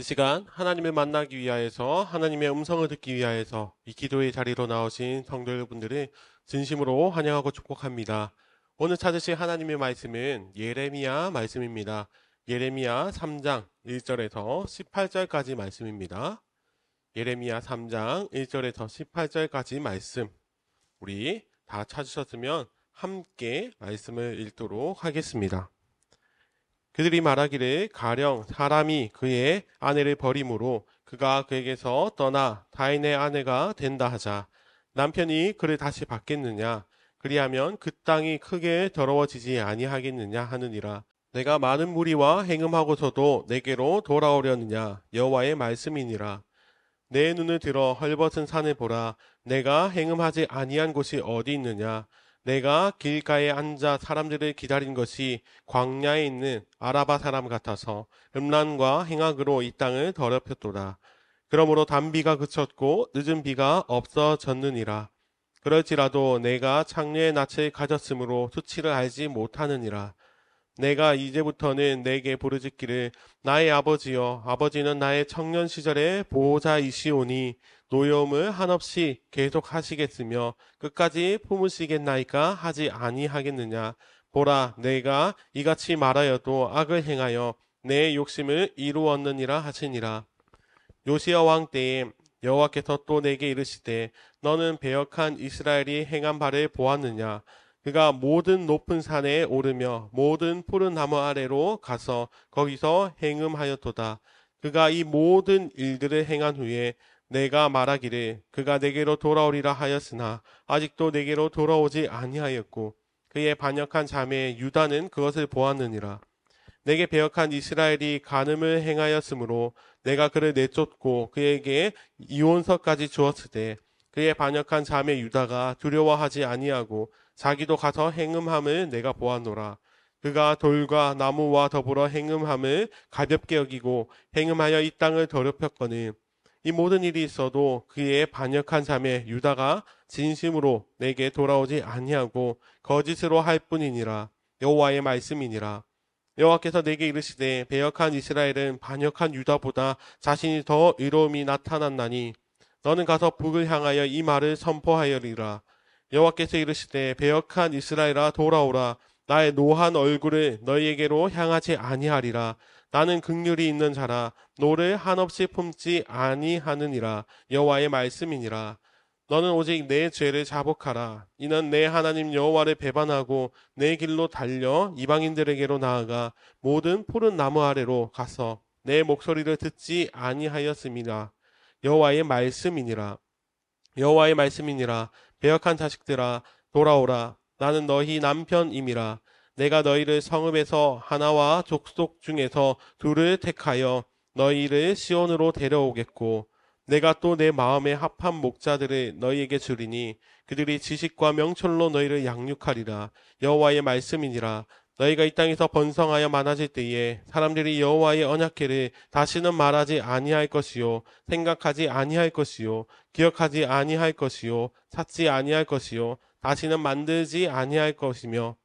이 시간 하나님을 만나기 위하여서 하나님의 음성을 듣기 위하여서 이 기도의 자리로 나오신 성도 여러분들을 진심으로 환영하고 축복합니다. 오늘 찾으실 하나님의 말씀은 예레미야 말씀입니다. 예레미야 3장 1절에서 18절까지 말씀입니다. 예레미야 3장 1절에서 18절까지 말씀, 우리 다 찾으셨으면 함께 말씀을 읽도록 하겠습니다. 그들이 말하기를 가령 사람이 그의 아내를 버림으로 그가 그에게서 떠나 타인의 아내가 된다 하자. 남편이 그를 다시 받겠느냐? 그리하면 그 땅이 크게 더러워지지 아니하겠느냐 하느니라. 내가 많은 무리와 행음하고서도 내게로 돌아오려느냐? 여호와의 말씀이니라. 내 눈을 들어 헐벗은 산을 보라. 내가 행음하지 아니한 곳이 어디 있느냐? 내가 길가에 앉아 사람들을 기다린 것이 광야에 있는 아라바 사람 같아서 음란과 행악으로 이 땅을 더럽혔도다. 그러므로 단비가 그쳤고 늦은 비가 없어졌느니라. 그럴지라도 내가 창녀의 낯을 가졌으므로 수치를 알지 못하느니라. 내가 이제부터는 내게 부르짖기를 나의 아버지여, 아버지는 나의 청년 시절의 보호자이시오니 노여움을 한없이 계속하시겠으며 끝까지 품으시겠나이까 하지 아니하겠느냐. 보라, 내가 이같이 말하여도 악을 행하여 내 욕심을 이루었느니라 하시니라. 요시야 왕 때에 여호와께서 또 내게 이르시되 너는 배역한 이스라엘이 행한 바를 보았느냐. 그가 모든 높은 산에 오르며 모든 푸른 나무 아래로 가서 거기서 행음하였도다. 그가 이 모든 일들을 행한 후에 내가 말하기를 그가 내게로 돌아오리라 하였으나 아직도 내게로 돌아오지 아니하였고 그의 반역한 자매 유다는 그것을 보았느니라. 내게 배역한 이스라엘이 간음을 행하였으므로 내가 그를 내쫓고 그에게 이혼서까지 주었으되 그의 반역한 자매 유다가 두려워하지 아니하고 자기도 가서 행음함을 내가 보았노라. 그가 돌과 나무와 더불어 행음함을 가볍게 여기고 행음하여 이 땅을 더럽혔거늘 이 모든 일이 있어도 그의 반역한 자매 유다가 진심으로 내게 돌아오지 아니하고 거짓으로 할 뿐이니라. 여호와의 말씀이니라. 여호와께서 내게 이르시되 배역한 이스라엘은 반역한 유다보다 자신이 더 의로움이 나타났나니 너는 가서 북을 향하여 이 말을 선포하여리라. 여호와께서 이르시되 배역한 이스라엘아 돌아오라. 나의 노한 얼굴을 너희에게로 향하지 아니하리라. 나는 긍휼이 있는 자라 노를 한없이 품지 아니하느니라. 여호와의 말씀이니라. 너는 오직 내 죄를 자복하라. 이는 내 하나님 여호와를 배반하고 내 길로 달려 이방인들에게로 나아가 모든 푸른 나무 아래로 가서 내 목소리를 듣지 아니하였음이라. 여호와의 말씀이니라. 여호와의 말씀이니라. 배역한 자식들아 돌아오라. 나는 너희 남편임이라. 내가 너희를 성읍에서 하나와 족속 중에서 둘을 택하여 너희를 시온으로 데려오겠고 내가 또 내 마음에 합한 목자들을 너희에게 주리니 그들이 지식과 명철로 너희를 양육하리라. 여호와의 말씀이니라. 너희가 이 땅에서 번성하여 많아질 때에 사람들이 여호와의 언약궤를 다시는 말하지 아니할 것이요 생각하지 아니할 것이요 기억하지 아니할 것이요 찾지 아니할 것이요 다시는 만들지 아니할 것이며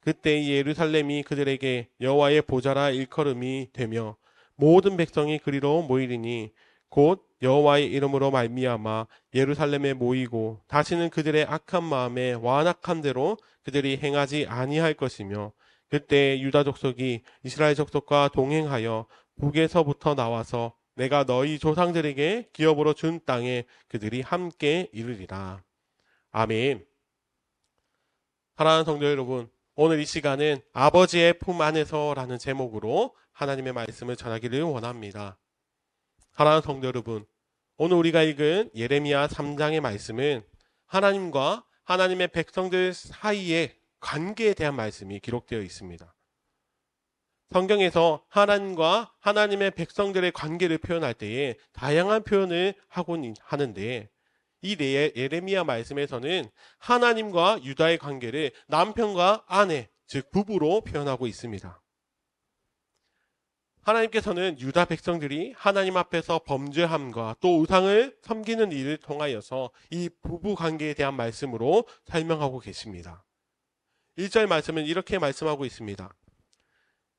그때 이 예루살렘이 그들에게 여호와의 보좌라 일컬음이 되며 모든 백성이 그리로 모이리니 곧 여호와의 이름으로 말미암아 예루살렘에 모이고 다시는 그들의 악한 마음에 완악한 대로 그들이 행하지 아니할 것이며 그때 유다 족속이 이스라엘 족속과 동행하여 북에서부터 나와서 내가 너희 조상들에게 기업으로 준 땅에 그들이 함께 이르리라. 아멘. 사랑하는 성도 여러분, 오늘 이 시간은 아버지의 품 안에서라는 제목으로 하나님의 말씀을 전하기를 원합니다. 사랑하는 성도 여러분, 오늘 우리가 읽은 예레미야 3장의 말씀은 하나님과 하나님의 백성들 사이의 관계에 대한 말씀이 기록되어 있습니다. 성경에서 하나님과 하나님의 백성들의 관계를 표현할 때에 다양한 표현을 하곤 하는데 이 예레미야 말씀에서는 하나님과 유다의 관계를 남편과 아내, 즉 부부로 표현하고 있습니다. 하나님께서는 유다 백성들이 하나님 앞에서 범죄함과 또 우상을 섬기는 일을 통하여서 이 부부 관계에 대한 말씀으로 설명하고 계십니다. 1절 말씀은 이렇게 말씀하고 있습니다.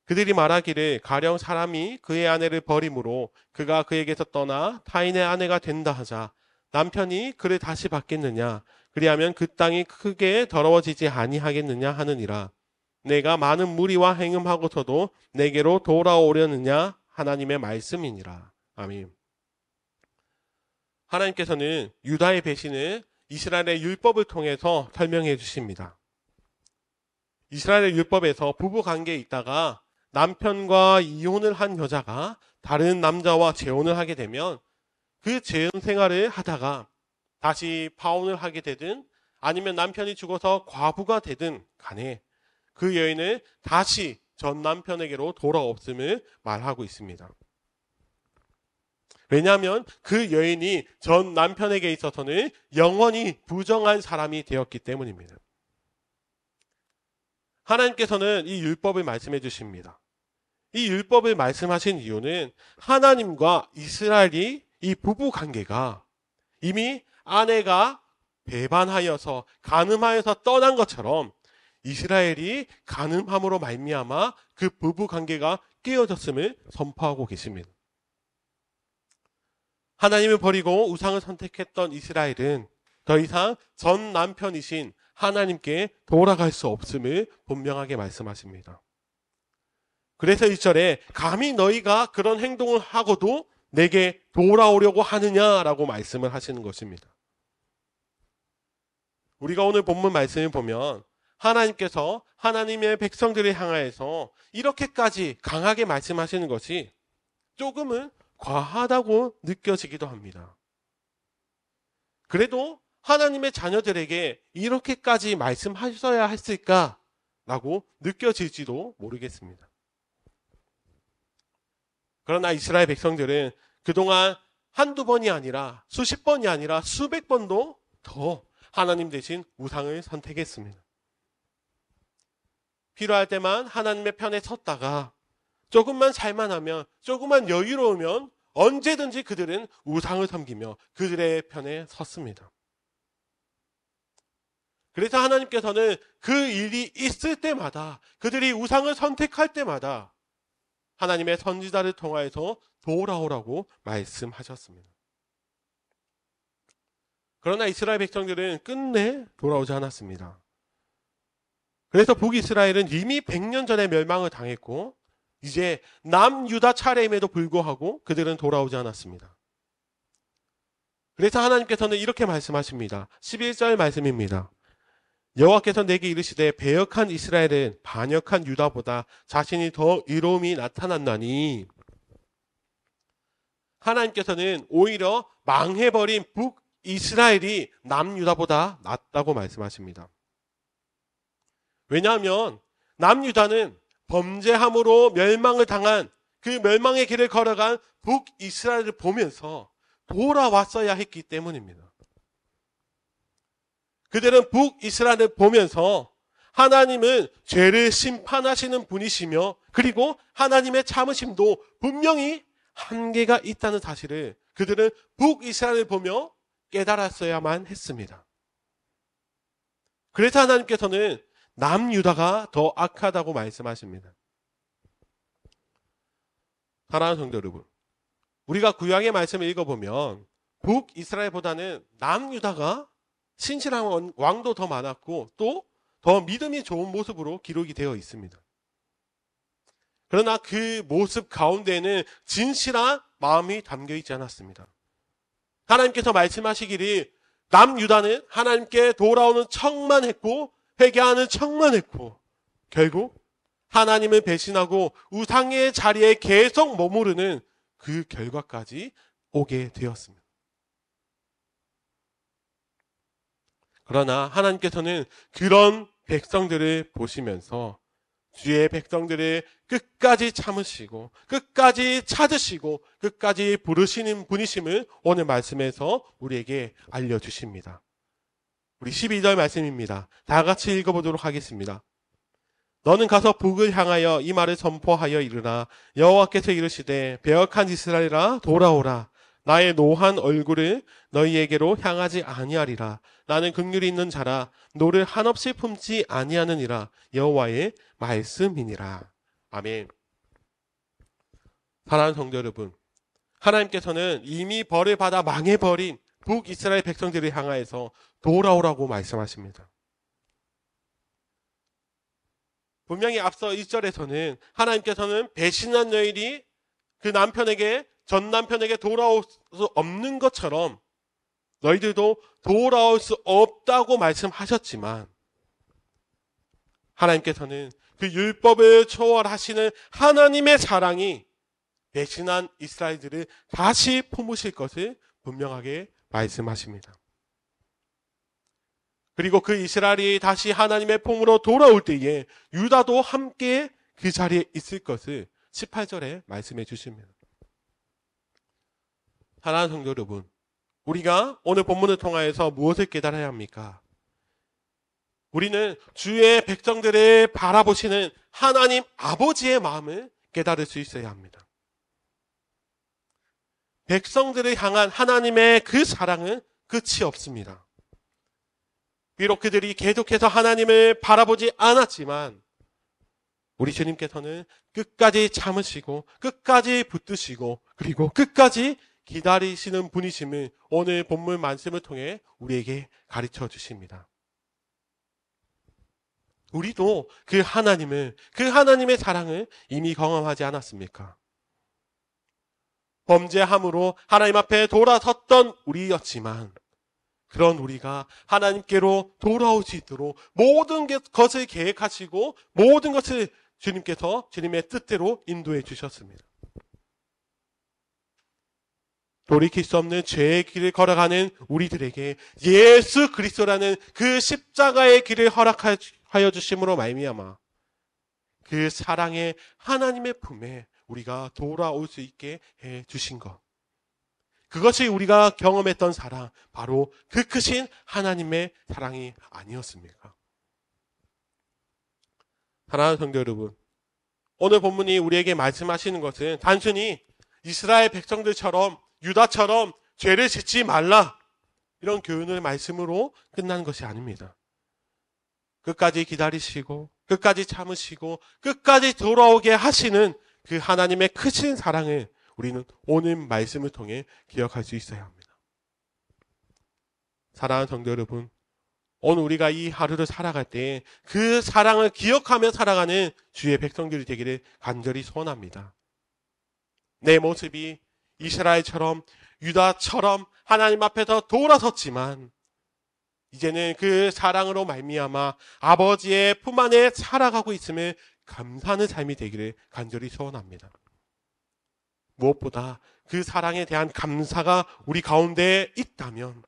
그들이 말하기를 가령 사람이 그의 아내를 버림으로 그가 그에게서 떠나 타인의 아내가 된다 하자 남편이 그를 다시 받겠느냐 그리하면 그 땅이 크게 더러워지지 아니하겠느냐 하느니라. 내가 많은 무리와 행음하고서도 내게로 돌아오려느냐 하나님의 말씀이니라. 아멘. 하나님께서는 유다의 배신을 이스라엘의 율법을 통해서 설명해 주십니다. 이스라엘의 율법에서 부부 관계에 있다가 남편과 이혼을 한 여자가 다른 남자와 재혼을 하게 되면 그 재혼 생활을 하다가 다시 파혼을 하게 되든 아니면 남편이 죽어서 과부가 되든 간에 그 여인은 다시 전 남편에게로 돌아없음을 말하고 있습니다. 왜냐하면 그 여인이 전 남편에게 있어서는 영원히 부정한 사람이 되었기 때문입니다. 하나님께서는 이 율법을 말씀해 주십니다. 이 율법을 말씀하신 이유는 하나님과 이스라엘이 이 부부 관계가 이미 아내가 배반하여서 간음하여서 떠난 것처럼 이스라엘이 간음함으로 말미암아 그 부부 관계가 깨어졌음을 선포하고 계십니다. 하나님을 버리고 우상을 선택했던 이스라엘은 더 이상 전 남편이신 하나님께 돌아갈 수 없음을 분명하게 말씀하십니다. 그래서 1절에 감히 너희가 그런 행동을 하고도 내게 돌아오려고 하느냐라고 말씀을 하시는 것입니다. 우리가 오늘 본문 말씀을 보면 하나님께서 하나님의 백성들을 향하여서 이렇게까지 강하게 말씀하시는 것이 조금은 과하다고 느껴지기도 합니다. 그래도 하나님의 자녀들에게 이렇게까지 말씀하셔야 했을까라고 느껴질지도 모르겠습니다. 그러나 이스라엘 백성들은 그동안 한두 번이 아니라 수십 번이 아니라 수백 번도 더 하나님 대신 우상을 선택했습니다. 필요할 때만 하나님의 편에 섰다가 조금만 살만하면 조금만 여유로우면 언제든지 그들은 우상을 섬기며 그들의 편에 섰습니다. 그래서 하나님께서는 그 일이 있을 때마다 그들이 우상을 선택할 때마다 하나님의 선지자를 통하여서 돌아오라고 말씀하셨습니다. 그러나 이스라엘 백성들은 끝내 돌아오지 않았습니다. 그래서 북이스라엘은 이미 100년 전에 멸망을 당했고 이제 남유다 차례임에도 불구하고 그들은 돌아오지 않았습니다. 그래서 하나님께서는 이렇게 말씀하십니다. 11절 말씀입니다. 여호와께서 내게 이르시되 배역한 이스라엘은 반역한 유다보다 자신이 더 의로움이 나타났나니 하나님께서는 오히려 망해버린 북이스라엘이 남유다보다 낫다고 말씀하십니다. 왜냐하면 남유다는 범죄함으로 멸망을 당한 그 멸망의 길을 걸어간 북이스라엘을 보면서 돌아왔어야 했기 때문입니다. 그들은 북이스라엘을 보면서 하나님은 죄를 심판하시는 분이시며 그리고 하나님의 참으심도 분명히 한계가 있다는 사실을 그들은 북이스라엘을 보며 깨달았어야만 했습니다. 그래서 하나님께서는 남유다가 더 악하다고 말씀하십니다. 사랑하는 성도 여러분, 우리가 구약의 말씀을 읽어보면 북이스라엘보다는 남유다가 신실한 왕도 더 많았고 또 더 믿음이 좋은 모습으로 기록이 되어 있습니다. 그러나 그 모습 가운데에는 진실한 마음이 담겨 있지 않았습니다. 하나님께서 말씀하시기를 남유다는 하나님께 돌아오는 척만 했고 회개하는 척만 했고 결국 하나님을 배신하고 우상의 자리에 계속 머무르는 그 결과까지 오게 되었습니다. 그러나 하나님께서는 그런 백성들을 보시면서 주의 백성들을 끝까지 참으시고 끝까지 찾으시고 끝까지 부르시는 분이심을 오늘 말씀에서 우리에게 알려주십니다. 우리 12절 말씀입니다. 다 같이 읽어보도록 하겠습니다. 너는 가서 북을 향하여 이 말을 선포하여 이르라. 여호와께서 이르시되 배역한 이스라엘아 돌아오라. 나의 노한 얼굴을 너희에게로 향하지 아니하리라. 나는 긍휼이 있는 자라 노를 한없이 품지 아니하느니라. 여호와의 말씀이니라. 아멘. 사랑하는 성도 여러분, 하나님께서는 이미 벌을 받아 망해버린 북이스라엘 백성들을 향하여서 돌아오라고 말씀하십니다. 분명히 앞서 1절에서는 하나님께서는 배신한 여인이 그 남편에게, 전 남편에게 돌아올 수 없는 것처럼 너희들도 돌아올 수 없다고 말씀하셨지만, 하나님께서는 그 율법을 초월하시는 하나님의 사랑이 배신한 이스라엘들을 다시 품으실 것을 분명하게 말씀하십니다. 그리고 그 이스라엘이 다시 하나님의 품으로 돌아올 때에 유다도 함께 그 자리에 있을 것을 18절에 말씀해 주십니다. 사랑하는 성도 여러분, 우리가 오늘 본문을 통하여서 무엇을 깨달아야 합니까? 우리는 주의 백성들을 바라보시는 하나님 아버지의 마음을 깨달을 수 있어야 합니다. 백성들을 향한 하나님의 그 사랑은 끝이 없습니다. 비록 그들이 계속해서 하나님을 바라보지 않았지만 우리 주님께서는 끝까지 참으시고 끝까지 붙드시고 그리고 끝까지 기다리시는 분이심을 오늘 본문 말씀을 통해 우리에게 가르쳐 주십니다. 우리도 그 하나님의 사랑을 이미 경험하지 않았습니까? 범죄함으로 하나님 앞에 돌아섰던 우리였지만 그런 우리가 하나님께로 돌아올 수 있도록 모든 것을 계획하시고 모든 것을 주님께서 주님의 뜻대로 인도해 주셨습니다. 돌이킬 수 없는 죄의 길을 걸어가는 우리들에게 예수 그리스도라는 그 십자가의 길을 허락하여 주심으로 말미암아 그 사랑의 하나님의 품에 우리가 돌아올 수 있게 해 주신 것, 그것이 우리가 경험했던 사랑, 바로 그 크신 하나님의 사랑이 아니었습니까? 사랑하는 성도 여러분, 오늘 본문이 우리에게 말씀하시는 것은 단순히 이스라엘 백성들처럼 유다처럼 죄를 짓지 말라 이런 교훈의 말씀으로 끝난 것이 아닙니다. 끝까지 기다리시고 끝까지 참으시고 끝까지 돌아오게 하시는 그 하나님의 크신 사랑을 우리는 오늘 말씀을 통해 기억할 수 있어야 합니다. 사랑하는 성도 여러분, 오늘 우리가 이 하루를 살아갈 때 그 사랑을 기억하며 살아가는 주의 백성들이 되기를 간절히 소원합니다. 내 모습이 이스라엘처럼 유다처럼 하나님 앞에서 돌아섰지만 이제는 그 사랑으로 말미암아 아버지의 품 안에 살아가고 있음을 감사하는 삶이 되기를 간절히 소원합니다. 무엇보다 그 사랑에 대한 감사가 우리 가운데 있다면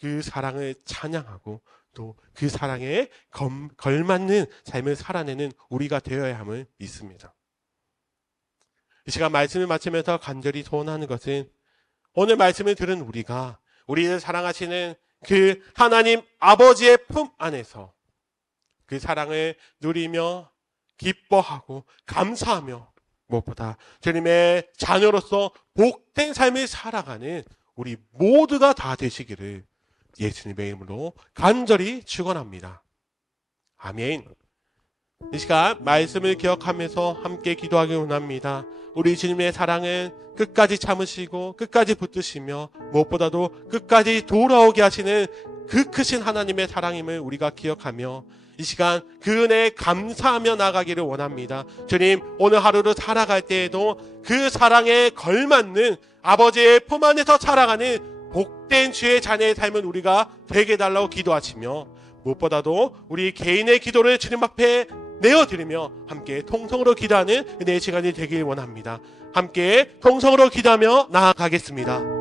그 사랑을 찬양하고 또 그 사랑에 걸맞는 삶을 살아내는 우리가 되어야 함을 믿습니다. 이 시간 말씀을 마치면서 간절히 소원하는 것은 오늘 말씀을 들은 우리를 사랑하시는 그 하나님 아버지의 품 안에서 그 사랑을 누리며 기뻐하고 감사하며 무엇보다 주님의 자녀로서 복된 삶을 살아가는 우리 모두가 다 되시기를 예수님의 이름으로 간절히 축원합니다. 아멘. 이 시간 말씀을 기억하면서 함께 기도하기 원합니다. 우리 주님의 사랑은 끝까지 참으시고 끝까지 붙드시며 무엇보다도 끝까지 돌아오게 하시는 그 크신 하나님의 사랑임을 우리가 기억하며 이 시간 그 은혜에 감사하며 나가기를 원합니다. 주님, 오늘 하루를 살아갈 때에도 그 사랑에 걸맞는 아버지의 품 안에서 살아가는 복된 주의 자녀의 삶은 우리가 되게 해달라고 기도하시며 무엇보다도 우리 개인의 기도를 주님 앞에 내어드리며 함께 통성으로 기도하는 은혜의 시간이 되길 원합니다. 함께 통성으로 기도하며 나아가겠습니다.